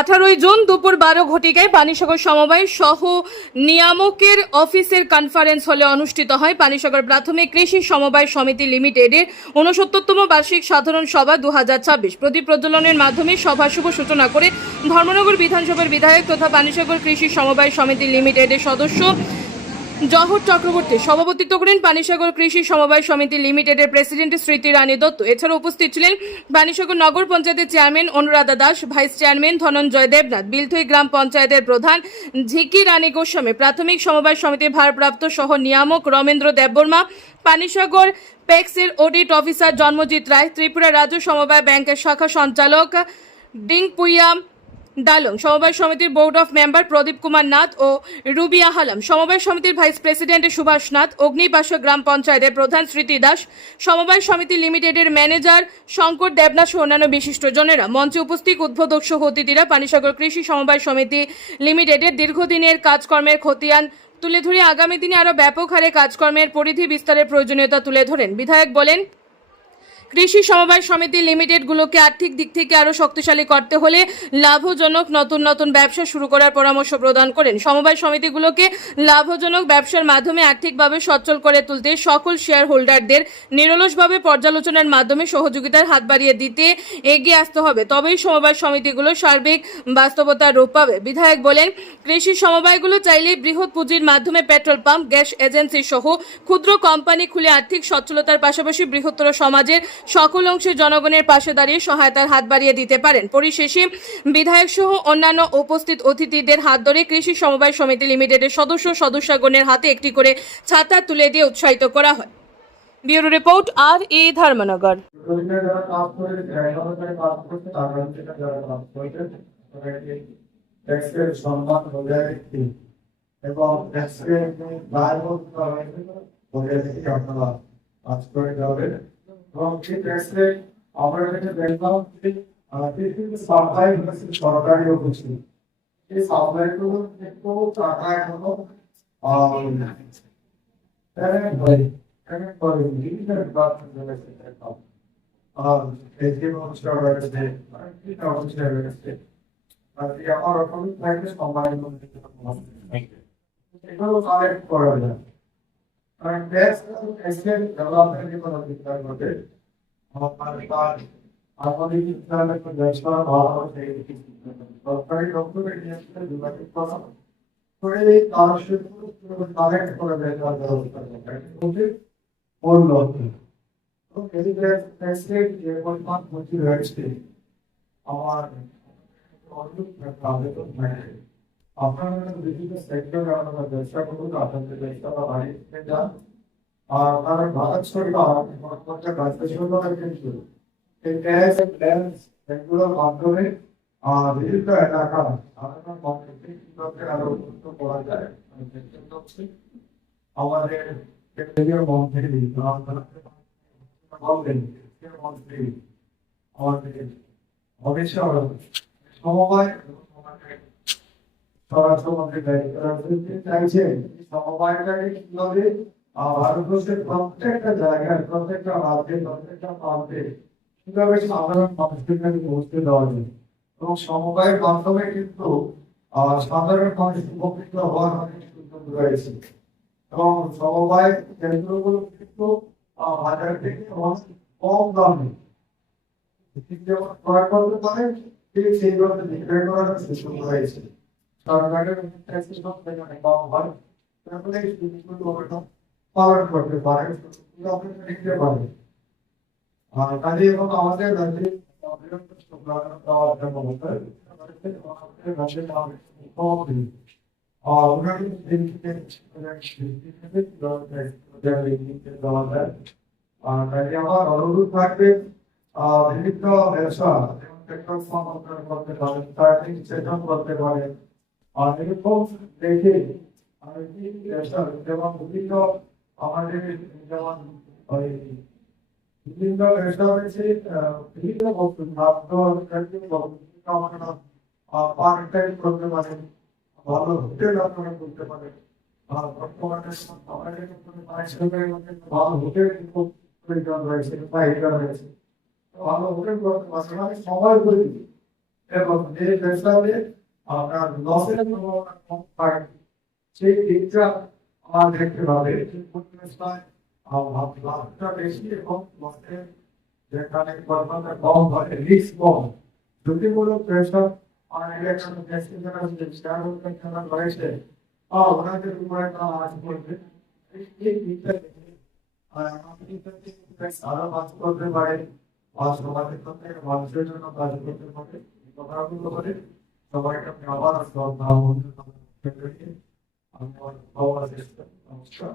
18 June দুপুর 12 ঘটিকায় পানিসাগর সমবায় সহ নিয়ামকের অফিসের কনফারেন্স হলে অনুষ্ঠিত হয় পানিসাগর প্রাথমিক কৃষি সমবায় সমিতি লিমিটেডের 69তম বার্ষিক সাধারণ সভা 2026। প্রদীপ প্রজ্বলনের মাধ্যমে সভা শুভ সূচনা করে ধর্মনগর বিধানসভার বিধায়ক তথা পানিসাগর কৃষি সমবায় সমিতি লিমিটেডের সদস্য জহর চক্রবর্তী সভাপতিত্ব করেন পানিসাগর কৃষি সমবায় সমিতি লিমিটেডের প্রেসিডেন্ট স্মৃতি রানী দত্ত। এছাড়া উপস্থিত ছিলেন পানিসাগর নগর পঞ্চায়েতের chairman Anuradha Das, vice chairman Dhananjay Debnath, Bilthai গ্রাম পঞ্চায়েতের প্রধান ঝিকি রানী গোস্বামী, প্রাথমিক সমবায় সমিতির ভারপ্রাপ্ত সহ নিয়ামক রমেন্দ্র দেববর্মা, পানিসাগর পেক্সের অডিট অফিসার জন্মজিৎ রায়, ত্রিপুরা রাজ্য সমবায় ব্যাংকের শাখা সঞ্চালক ডিংপুইয়া ডালং, সমবায় সমিতির বোর্ড অফ মেম্বার প্রদীপ কুমার নাথ ও রুবিয়া হালাম, সমবায় সমিতির ভাইস প্রেসিডেন্ট সুভাষ নাথ, অগ্নিপাশা গ্রাম পঞ্চায়েতের প্রধান স্মৃতি দাস, সমবায় সমিতি লিমিটেডের ম্যানেজার শঙ্কর দেবনাথ সহ অন্যান্য বিশিষ্টজনেরা। মঞ্চে উপস্থিত উদ্বোধক সহ অতিথিরা পানিসাগর কৃষি সমবায় সমিতি লিমিটেডের দীর্ঘদিনের কাজকর্মের খতিয়ান তুলে ধরে আগামী দিনে আরও ব্যাপক হারে কাজকর্মের পরিধি বিস্তারের প্রয়োজনীয়তা তুলে ধরেন। বিধায়ক বলেন, কৃষি সমবায় সমিতি লিমিটেডগুলোকে আর্থিক দিক থেকে আরও শক্তিশালী করতে হলে লাভজনক নতুন ব্যবসা শুরু করার পরামর্শ প্রদান করেন। সমবায় সমিতিগুলোকে লাভজনক ব্যবসার মাধ্যমে আর্থিকভাবে সচ্ছল করে তুলতে সকল শেয়ার হোল্ডারদের নিরলসভাবে পর্যালোচনার মাধ্যমে সহযোগিতার হাত বাড়িয়ে দিতে এগিয়ে আসতে হবে, তবেই সমবায় সমিতিগুলো সার্বিক বাস্তবতার রূপ পাবে। বিধায়ক বলেন, কৃষি সমবায়গুলো চাইলেই বৃহৎ পুঁজির মাধ্যমে পেট্রোল পাম্প, গ্যাস এজেন্সি সহ ক্ষুদ্র কোম্পানি খুলে আর্থিক সচ্ছলতার পাশাপাশি বৃহত্তর সমাজের সকল অংশের জনগণের পাশে দাঁড়িয়ে সহায়তার হাত বাড়িয়ে দিতে পারেন। পরিশেষে বিধায়ক সহ অন্যান্য উপস্থিত অতিথিদের হাত ধরে কৃষি সমবায় সমিতি লিমিটেডের সদস্যগণের হাতে একটি করে ছাতা তুলে দিয়ে উৎসাহিত করা হয়। Bureau report, R A. ধর্মনগর। এবং সেই ট্যাক্সে আমরা কাছে দেখলাম সাপ্লাই সরকারি অফিসে এই সাপ্লাইগুলো কিন্তু টাকা এখনো আমার রকম থাকলে সম্মানিত এগুলো কালেক্ট করা যায়। And that's excellent development in the development. আমাদের ইসলামের ব্যবসা ভালো সরকারি ডকুমেন্ট নিয়ে করা করে তার সাথে কানেক্ট করে দেওয়ার ব্যবস্থা করতে বলল। তো এদিকে ফ্যাসিলিটি যে পরিমাণ পুঁজি রয়েছে আমার অনেক কাজে তো মানে আপনারা বিভিন্ন সেক্টরে আমরা ব্যবসা করবো, আপনাদের ব্যবসা বাড়িতে যান আর তারা ভারত সরকার কিন্তু এই ট্যাক্স এন্ড ব্যালেন্স এগুলোর মাধ্যমে বিভিন্ন এলাকা আরো উন্নত করা যায়। আমাদের কেন্দ্রীয় মন্ত্রী আমাদের ভবিষ্যৎ সমবায় চাইছে সমবায়টাকে কিভাবে ভারতবর্ষের প্রত্যেকটা জায়গায় প্রত্যেকটা রাজ্যে প্রত্যেকটা প্রান্তে কিভাবে সাধারণ মানুষদের কাছে পৌঁছে দেওয়া যায় এবং সমবায়ের মাধ্যমে কিন্তু সাধারণ মানুষ উপকৃত হওয়ার অনেক সুযোগ রয়েছে এবং সমবায় কেন্দ্রগুলো কিন্তু বাজার থেকে অনেক কম দামে যেমন ক্রয় করতে পারে ঠিক সেইভাবে বিক্রয় করার সুযোগ রয়েছে। সরকারের কম হয় তাহলে পালন করতে পারে লিখতে পারে। আর কাজে এবং আমাদের রাজ্যে আমার অনুরোধ থাকবে বিভিন্ন ব্যবসা পেট্রোল পাম্প করতে পারে, ট্রাফিক স্টেশন করতে পারে। আর এরকম দেখে যেমন বিভিন্ন আমাদের যেমন ওই বিভিন্ন ব্যবসা রয়েছে বিভিন্ন বস্তু পার্ক টাইম করতে পারেন, ভালো হোটেল আপনারা করতে পারেন। আর বর্তমানে আমাদের ভালো হোটেল প্রয়োজন রয়েছে বা এটা রয়েছে, ভালো হোটেল করতে পারছে মানে সময় করে এবং যে পেশাবে আপনার লসের সম্ভাবনা কম থাকে সেই দিকটা আমার দেখতে হবে যে কোন পেশায় লাভটা বেশি এবং লসের যেখানে কর্মটা কম হয় রিস্ক কম যদি কোনো পেশা ইলেকশন টেস্টিং যারা শেয়ার হোল্ডার যারা রয়েছে ওনাদের উপরে কাজ করবে এই দিকটা দেখে আপনি যদি আরো কাজ করতে পারে সমাজের ক্ষেত্রে মানুষের জন্য কাজ করতে পারে কথাগুলো করে সবাইকে আমি আবার শ্রদ্ধা আমি আমার চেষ্টা নমস্কার